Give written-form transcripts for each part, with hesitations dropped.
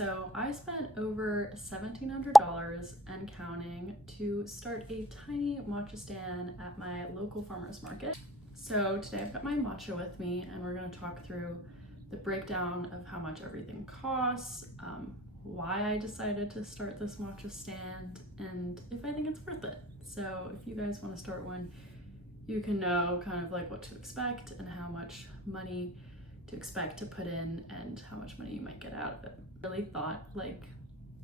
So I spent over $1,700 and counting to start a tiny matcha stand at my local farmer's market. So today I've got my matcha with me and we're going to talk through the breakdown of how much everything costs, why I decided to start this matcha stand, and if I think it's worth it. So if you guys want to start one, you can know kind of like what to expect and how much money to expect to put in and how much money you might get out of it. I really thought like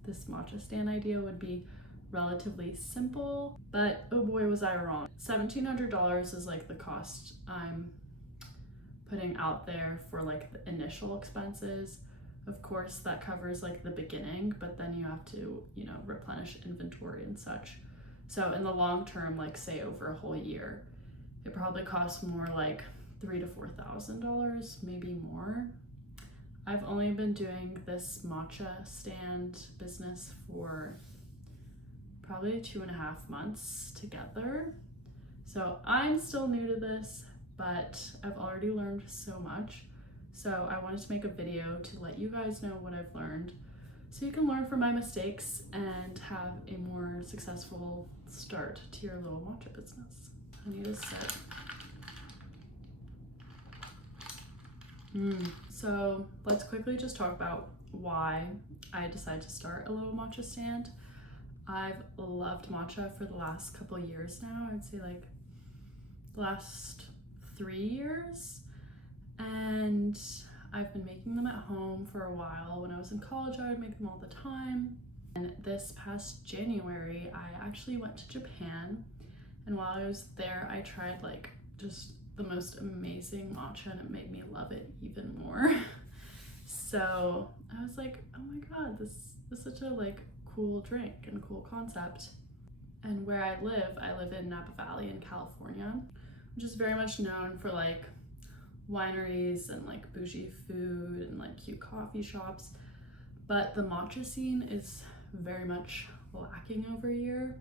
this matcha stand idea would be relatively simple, but oh boy was I wrong. $1,700 is like the cost I'm putting out there for like the initial expenses. Of course that covers like the beginning, but then you have to, replenish inventory and such. So in the long term, like say over a whole year, it probably costs more like $3,000 to $4,000, maybe more. I've only been doing this matcha stand business for probably 2.5 months together. So I'm still new to this, but I've already learned so much. So I wanted to make a video to let you guys know what I've learned so you can learn from my mistakes and have a more successful start to your little matcha business. I need a sip. So let's quickly just talk about why I decided to start a little matcha stand. I've loved matcha for the last couple years now. I'd say like the last 3 years. And I've been making them at home for a while. When I was in college, I would make them all the time. And this past January, I actually went to Japan. And while I was there, I tried like just the most amazing matcha and it made me love it even more. So I was like, oh my God, this is such a like cool drink and cool concept. And where I live in Napa Valley in California, which is very much known for like wineries and like bougie food and like cute coffee shops. But the matcha scene is very much lacking over here.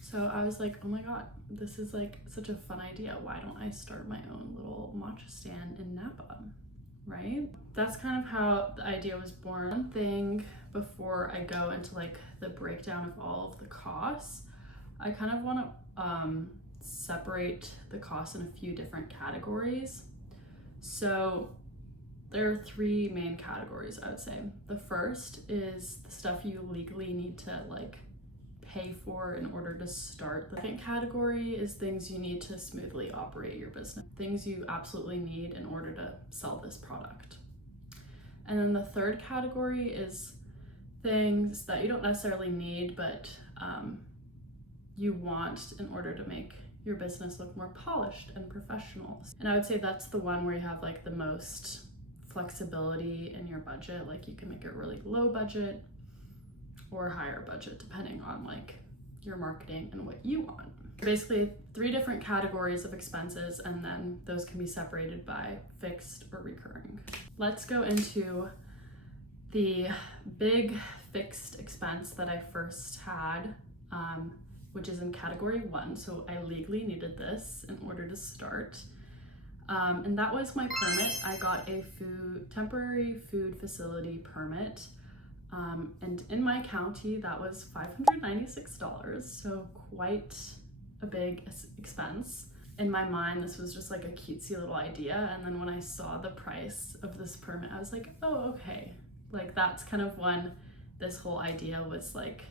So I was like, oh my God, this is like such a fun idea. Why don't I start my own little matcha stand in Napa, right? That's kind of how the idea was born. One thing before I go into like the breakdown of all of the costs, I kind of want to separate the costs in a few different categories. So there are 3 main categories, I would say. The first is the stuff you legally need to like pay for in order to start. The second category is things you need to smoothly operate your business, things you absolutely need in order to sell this product. And then the third category is things that you don't necessarily need, but you want in order to make your business look more polished and professional. And I would say that's the one where you have like the most flexibility in your budget. Like you can make it really low budget or higher budget depending on like your marketing and what you want. Basically 3 different categories of expenses, and then those can be separated by fixed or recurring. Let's go into the big fixed expense that I first had, which is in category 1. So I legally needed this in order to start. And that was my permit. I got a temporary food facility permit. And in my county, that was $596, so quite a big expense. In my mind, this was just like a cutesy little idea. And then when I saw the price of this permit, I was like, oh, okay. Like that's kind of when this whole idea was like,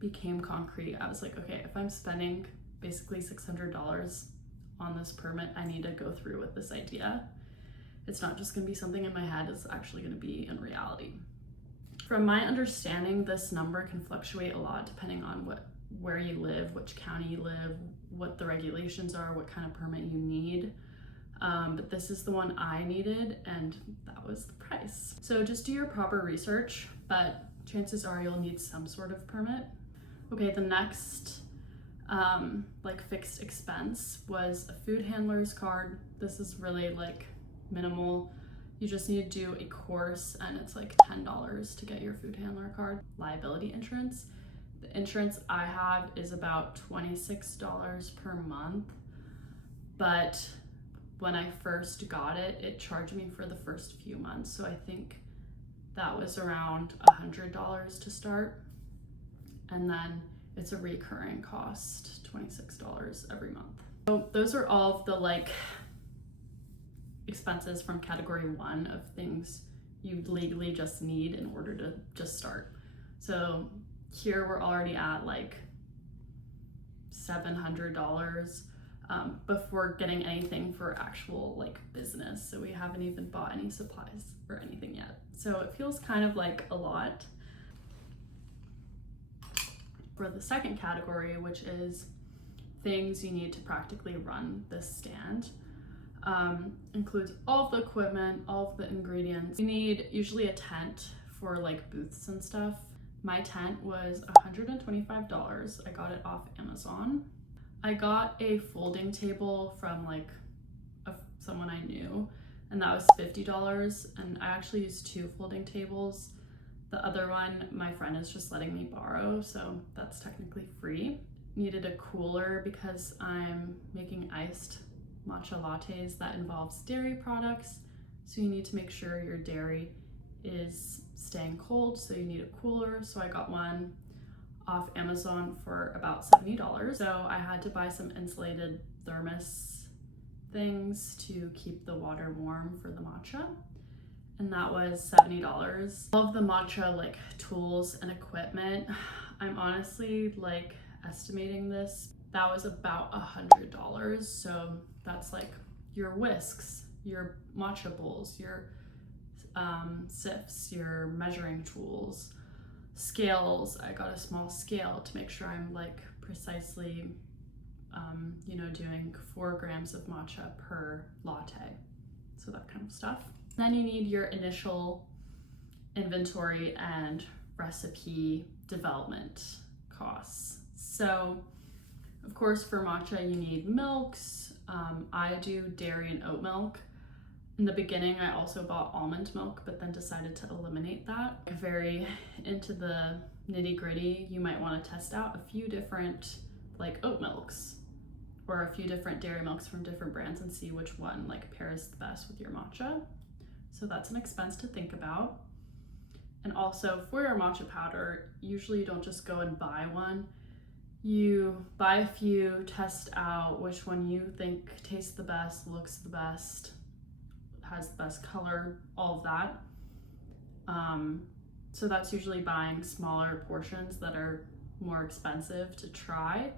became concrete. I was like, okay, if I'm spending basically $600 on this permit, I need to go through with this idea. It's not just gonna be something in my head, it's actually gonna be in reality. From my understanding, this number can fluctuate a lot depending on where you live, which county you live, what the regulations are, what kind of permit you need. But this is the one I needed and that was the price. So just do your proper research, but chances are you'll need some sort of permit. Okay, the next like fixed expense was a food handler's card. This is really like minimal. You just need to do a course and it's like $10 to get your food handler card. Liability insurance. The insurance I have is about $26 per month, but when I first got it, it charged me for the first few months. So I think that was around $100 to start. And then it's a recurring cost, $26 every month. So those are all of the like expenses from category 1 of things you legally just need in order to just start. So here we're already at like $700 before getting anything for actual like business. So we haven't even bought any supplies or anything yet. So it feels kind of like a lot. For the second category, which is things you need to practically run this stand, includes all of the equipment, all of the ingredients. You need usually a tent for like booths and stuff. My tent was $125. I got it off Amazon. I got a folding table from like someone I knew, and that was $50. And I actually used 2 folding tables. The other one, my friend is just letting me borrow, so that's technically free. Needed a cooler because I'm making iced matcha lattes that involves dairy products. So you need to make sure your dairy is staying cold, so you need a cooler. So I got one off Amazon for about $70. So I had to buy some insulated thermos things to keep the water warm for the matcha, and that was $70. All of the matcha like tools and equipment, I'm honestly like estimating this, that was about $100. So that's like your whisks, your matcha bowls, your sifts, your measuring tools, scales. I got a small scale to make sure I'm like precisely doing 4 grams of matcha per latte, so that kind of stuff. Then you need your initial inventory and recipe development costs. So of course for matcha you need milks. I do dairy and oat milk. In the beginning I also bought almond milk, but then decided to eliminate that. Very into the nitty-gritty, you might want to test out a few different like oat milks or a few different dairy milks from different brands and see which one like pairs the best with your matcha. So that's an expense to think about. And also for your matcha powder, usually you don't just go and buy one. You buy a few, test out which one you think tastes the best, looks the best, has the best color, all of that. So that's usually buying smaller portions that are more expensive to try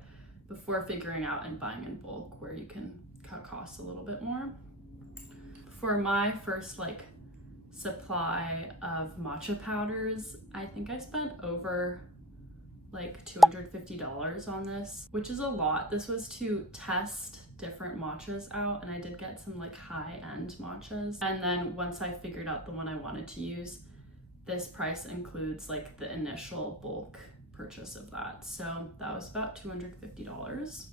before figuring out and buying in bulk, where you can cut costs a little bit more. For my first like supply of matcha powders, I think I spent over like $250 on this, which is a lot. This was to test different matchas out, and I did get some like high-end matchas. And then once I figured out the one I wanted to use, this price includes like the initial bulk purchase of that. So that was about $250.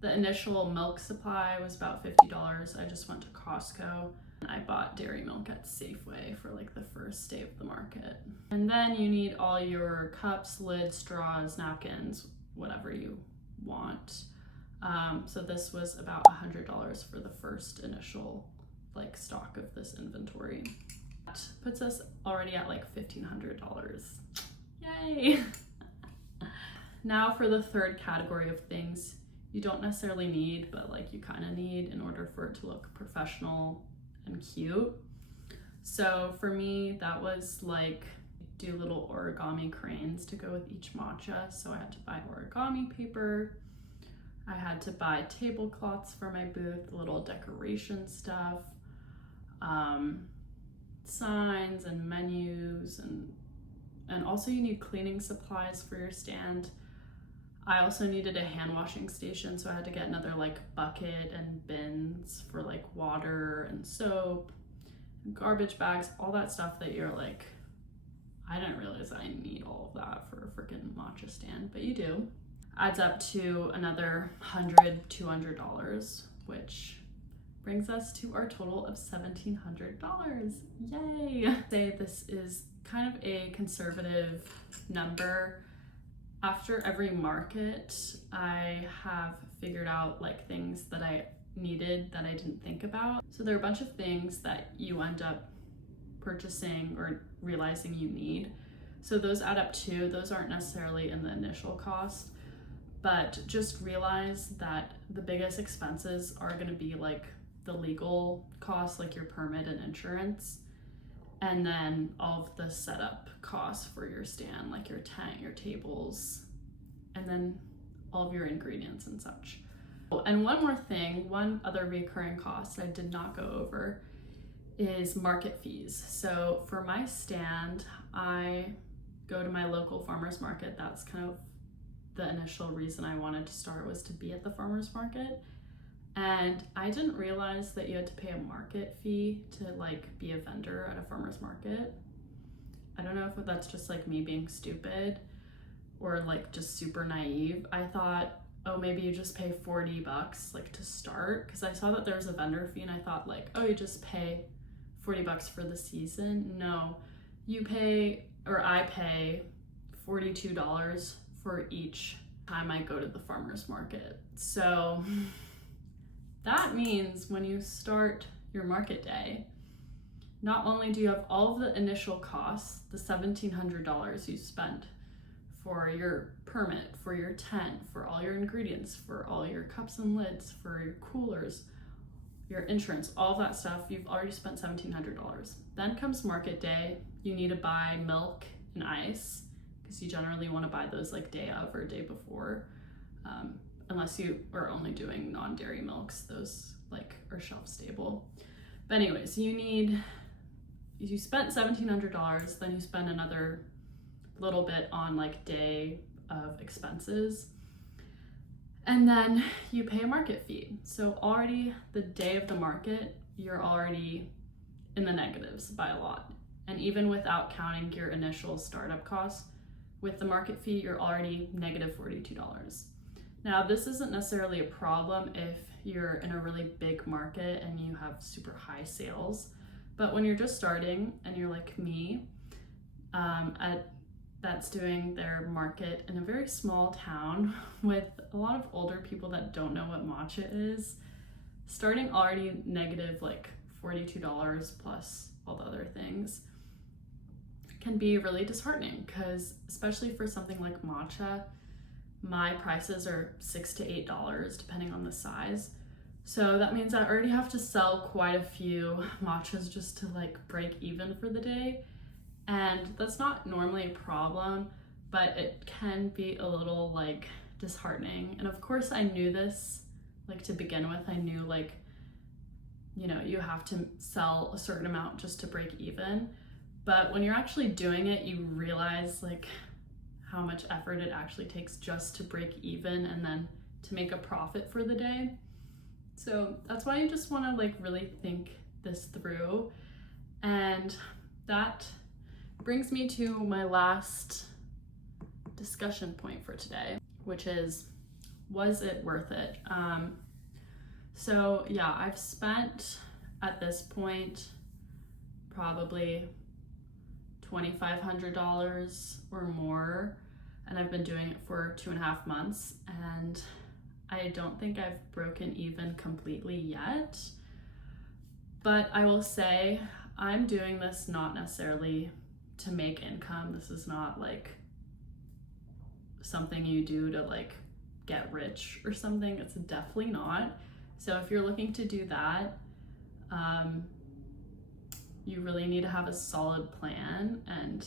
The initial milk supply was about $50. I just went to Costco and I bought dairy milk at Safeway for like the first day of the market. And then you need all your cups, lids, straws, napkins, whatever you want. So this was about $100 for the first initial like stock of this inventory. That puts us already at like $1,500. Yay! Now for the third category of things you don't necessarily need, but like you kind of need in order for it to look professional and cute. So for me, that was like do little origami cranes to go with each matcha. So I had to buy origami paper. I had to buy tablecloths for my booth, little decoration stuff, signs and menus, and also you need cleaning supplies for your stand. I also needed a hand washing station, so I had to get another like bucket and bins for like water and soap, and garbage bags, all that stuff that you're like, I didn't realize I need all of that for a freaking matcha stand, but you do. Adds up to another $100-$200, which brings us to our total of $1,700. Yay! Say this is kind of a conservative number. After every market, I have figured out like things that I needed that I didn't think about. So there are a bunch of things that you end up purchasing or realizing you need. So those add up too. Those aren't necessarily in the initial cost, but just realize that the biggest expenses are going to be like the legal costs, like your permit and insurance, and then all of the setup costs for your stand, like your tent, your tables, and then all of your ingredients and such. And one more thing, one other recurring cost I did not go over is market fees. So for my stand, I go to my local farmer's market. That's kind of the initial reason I wanted to start, was to be at the farmer's market. And I didn't realize that you had to pay a market fee to like be a vendor at a farmer's market. I don't know if that's just like me being stupid or like just super naive. I thought, oh, maybe you just pay $40 like to start, because I saw that there was a vendor fee and I thought like, oh, you just pay $40 for the season. No, you pay, or I pay $42 for each time I go to the farmer's market. So that means when you start your market day, not only do you have all of the initial costs, the $1,700 you spent for your permit, for your tent, for all your ingredients, for all your cups and lids, for your coolers, your insurance, all that stuff, you've already spent $1,700. Then comes market day. You need to buy milk and ice, because you generally want to buy those like day of or day before, unless you are only doing non-dairy milks. Those like are shelf stable. But anyways, you spent $1,700, then you spend another little bit on like day of expenses, and then you pay a market fee. So already the day of the market, you're already in the negatives by a lot. And even without counting your initial startup costs, with the market fee, you're already negative $42. Now, this isn't necessarily a problem if you're in a really big market and you have super high sales, but when you're just starting and you're like me, that's doing their market in a very small town with a lot of older people that don't know what matcha is, starting already negative like $42 plus all the other things can be really disheartening, because especially for something like matcha, my prices are $6 to $8 depending on the size. So that means I already have to sell quite a few matchas just to like break even for the day. And that's not normally a problem, but it can be a little like disheartening. And of course I knew this like to begin with. I knew like, you know, you have to sell a certain amount just to break even. But when you're actually doing it, you realize like how much effort it actually takes just to break even and then to make a profit for the day. So that's why you just want to like really think this through. And that brings me to my last discussion point for today, which is, was it worth it? So yeah, I've spent at this point probably $2,500 or more, and I've been doing it for 2.5 months, and I don't think I've broken even completely yet. But I will say I'm doing this not necessarily to make income. This is not like something you do to like get rich or something. It's definitely not. So if you're looking to do that, you really need to have a solid plan and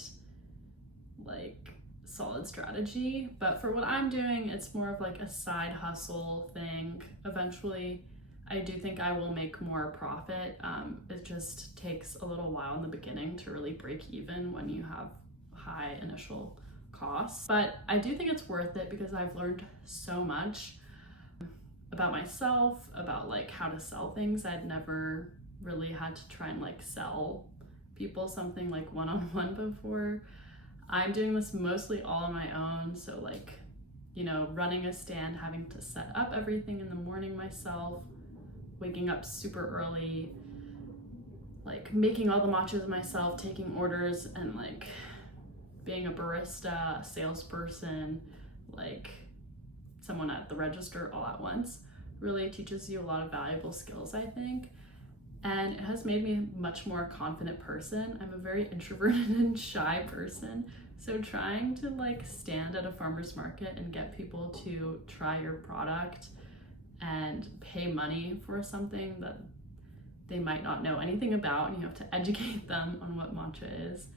like solid strategy. But for what I'm doing, it's more of like a side hustle thing. Eventually, I do think I will make more profit. It just takes a little while in the beginning to really break even when you have high initial costs. But I do think it's worth it because I've learned so much about myself, about like how to sell things. I'd never really had to try and like sell people something like one-on-one before. I'm doing this mostly all on my own. So like, you know, running a stand, having to set up everything in the morning myself, waking up super early, like making all the matchas myself, taking orders, and like being a barista, a salesperson, like someone at the register all at once really teaches you a lot of valuable skills, I think. and it has made me a much more confident person. I'm a very introverted and shy person, so trying to like stand at a farmer's market and get people to try your product and pay money for something that they might not know anything about, and you have to educate them on what matcha is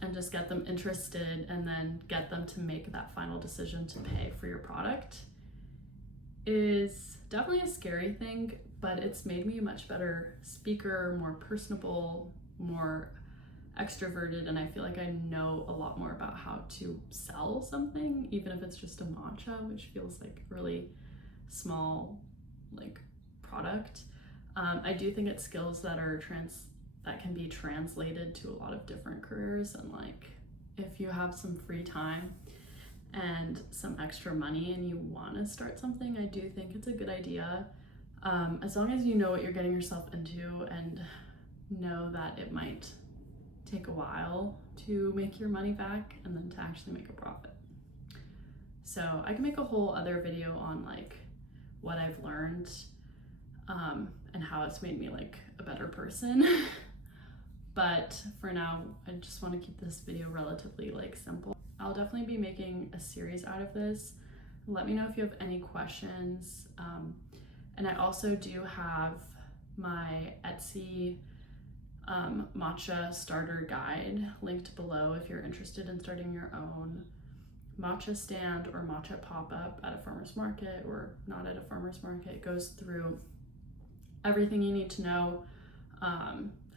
and just get them interested and then get them to make that final decision to pay for your product, is definitely a scary thing, but it's made me a much better speaker, more personable, more extroverted, and I feel like I know a lot more about how to sell something, even if it's just a matcha, which feels like a really small like product. I do think it's skills that are that can be translated to a lot of different careers, and like if you have some free time and some extra money and you want to start something, I do think it's a good idea, as long as you know what you're getting yourself into and know that it might take a while to make your money back and then to actually make a profit. So I can make a whole other video on like what I've learned and how it's made me like a better person. But for now, I just want to keep this video relatively like simple. I'll definitely be making a series out of this. Let me know if you have any questions. And I also do have my Etsy matcha starter guide linked below if you're interested in starting your own matcha stand or matcha pop-up at a farmer's market or not at a farmer's market. It goes through everything you need to know,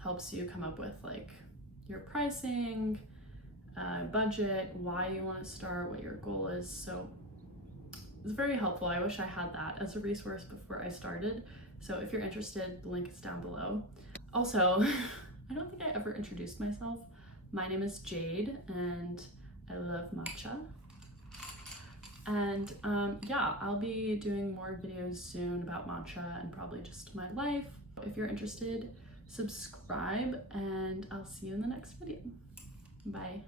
helps you come up with like your pricing, budget, why you want to start, what your goal is. So it's very helpful. I wish I had that as a resource before I started. So if you're interested, the link is down below. Also, I don't think I ever introduced myself. My name is Jade and I love matcha. And yeah, I'll be doing more videos soon about matcha and probably just my life. If you're interested, subscribe and I'll see you in the next video. Bye.